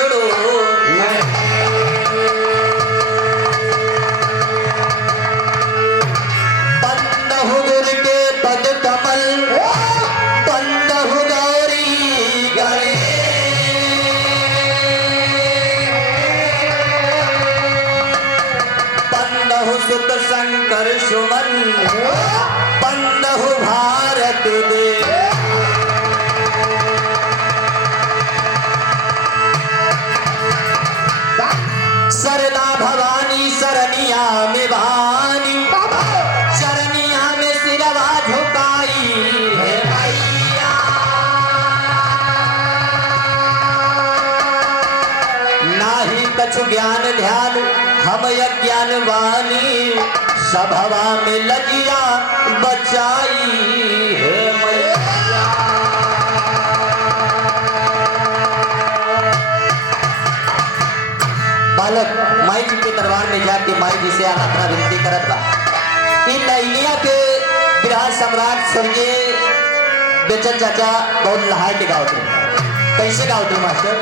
बिछड़ो बंद हो गुर के पद कमल बंद हो गौरी गए बंद हो सुत शंकर सुमन बंद हो भारत देश सरदा भवानी सरनिया में भानी चरनिया में सिरवा झुकाई है मैया नाही कछु ज्ञान ध्यान हम अज्ञान वाणी सभवा में लगिया बचाई है मैया बालक माई जी के दरबार में जाके माई जी से आराधना विनती करत बा इन नैनिया के विराज सम्राट स्वर्गीय बेचन चाचा बहुत लहार के गावत रहे कैसे गावत रहे मास्टर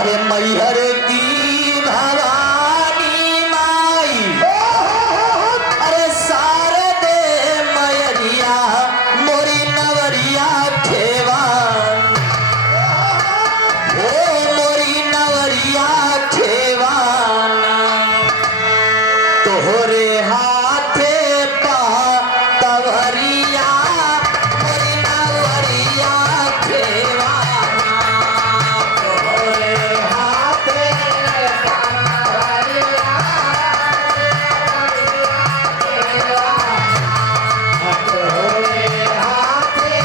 अरे मैहर की भवानी माई अरे शारदे मैरिया मोरी नवरिया ठेवा तोहरे हाथे पा तवरिया मोरी नवरिया खेवाना तोहरे हाथे पा तवरिया तोहरे हाथे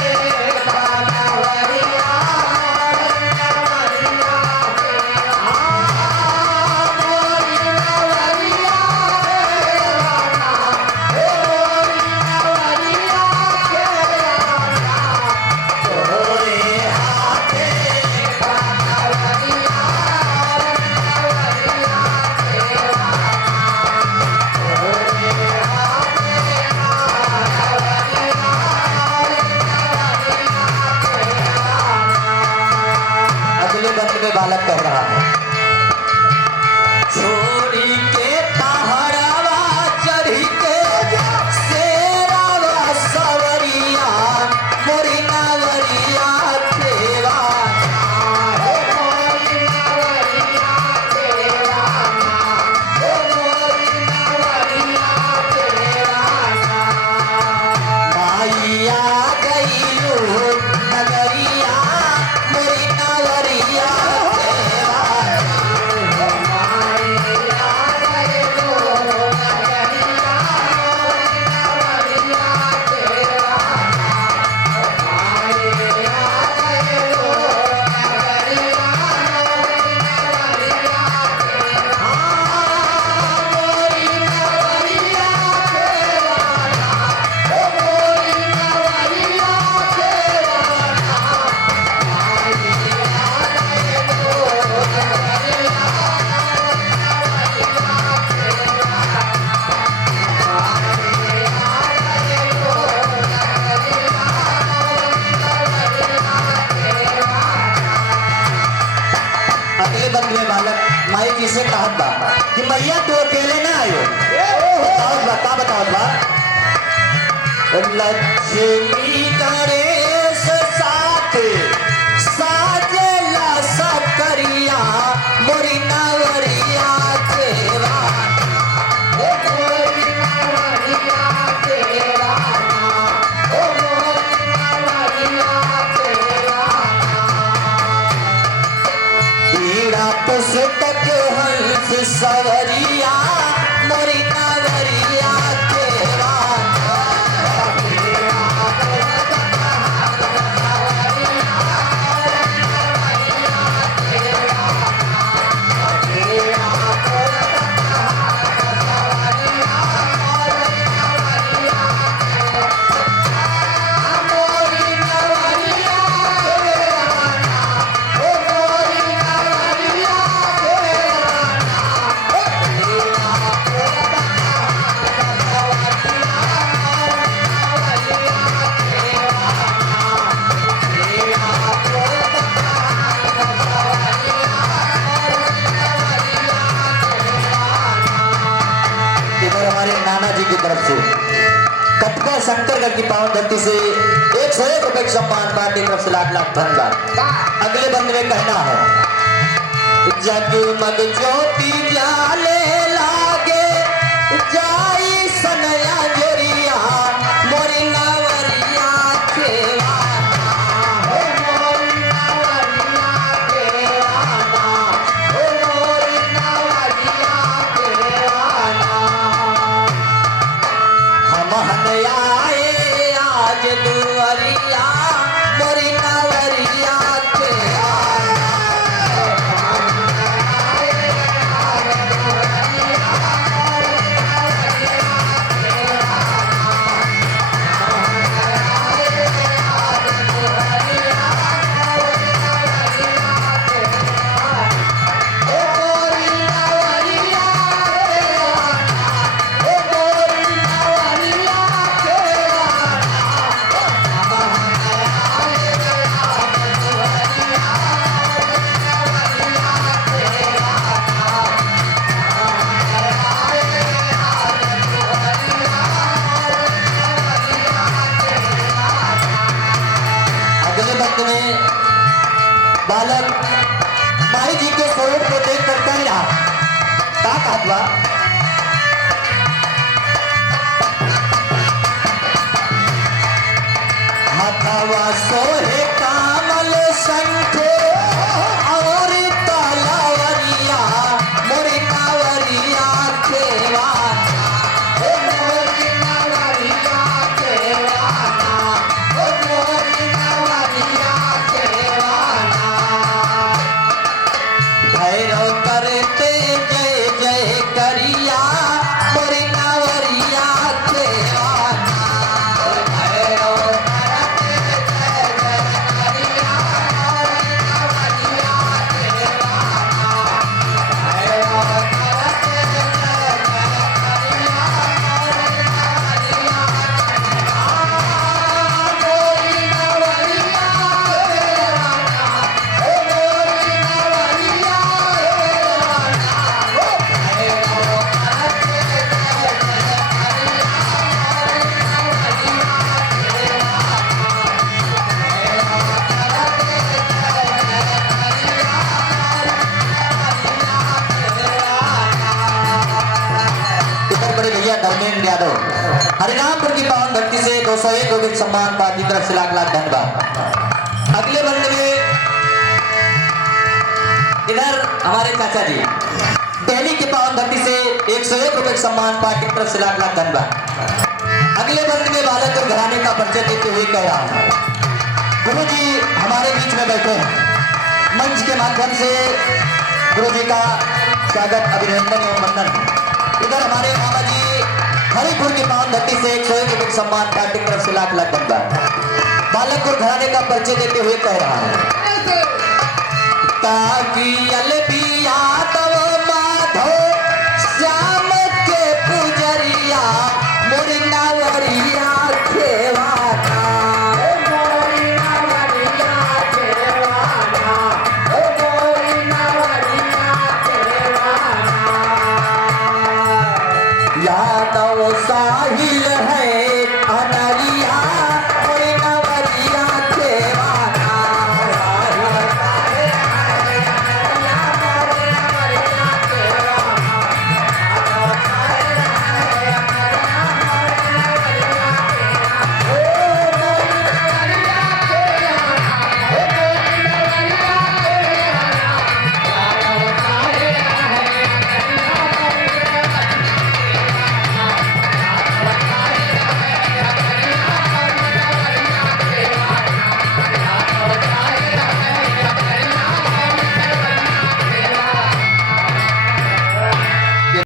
पा तवरिया बालक कह रहा है छोड़ी के पहाड़वा चढ़ी के शेरावा सवरिया मोरी नवरिया ठेवा मोरी नवरिया ठेवा मोरी नवरिया ठेवा माइया गईलू नगरिया मोरी नवरिया बालक माई जी से कहत बा कि मैया तो अकेले ना आयो बताओ बा लक्ष्मी गणेश साथ साजेला सब करिया मोरी नवरिया तेरा मोरी नवरिया तेरा ओ मोरी नवरिया तेरा पीड़ा पुस्तक हंस सवरिया मोरी नवरिया तेरा नाना जी की तरफ से कटका शंकरगढ़ की पावन धरती से 101 रुपए की सम्मान पार्टी की तरफ से लाख लाख धन्यवाद। अगले बंद में कहना है जगमग ज्योति जाले लागे जाई सनया जोरिया मोरी नवरिया केवाना हो मोरी नवरिया केवाना हो मोरी नवरिया केवाना हम हनयाए आज दुआरिया मोरी नवरिया केवाना में बालक माई जी के स्वरूप को देख कर कह रहा का कहवा हथवा सोहे कामल शंख और तलवरिया मोरी कावरिया केवाना हो मोरी कावरिया केवाना हो मोरी कावरिया केवाना भैरव करते जय जय करिया मोरी कावरिया केवाना भैरव धर्मेंद्र यादव हरिनामपुर की पावन धरती से 201 रुपए सम्मान पार्टी की तरफ से लाख लाख धन्यवाद। अगले बंद में इधर हमारे चाचा जी दिल्ली की पावन धरती से 101 रुपए सम्मान पार्टी की तरफ से लाख लाख धन्यवाद। अगले बंद में बालक और घराने का परिचय देते हुए कह रहा हूं गुरु जी हमारे बीच में बैठे हैं। मंच के माध्यम से गुरु जी का स्वागत अभिनंदन एवं वंदन। इधर हमारे मामा जी हरिपुर की पावन धरती से 101 रुपए सम्मान पार्टी की तरफ से लाख लाख धन्यवाद। बालक और घराने का परिचय देते हुए कह रहा है काबियल बिया तव माधो श्याम के पुजरिया मोरी नवरिया केवाना हो मोरी नवरिया केवाना हो मोरी नवरिया केवाना यादव साहिल है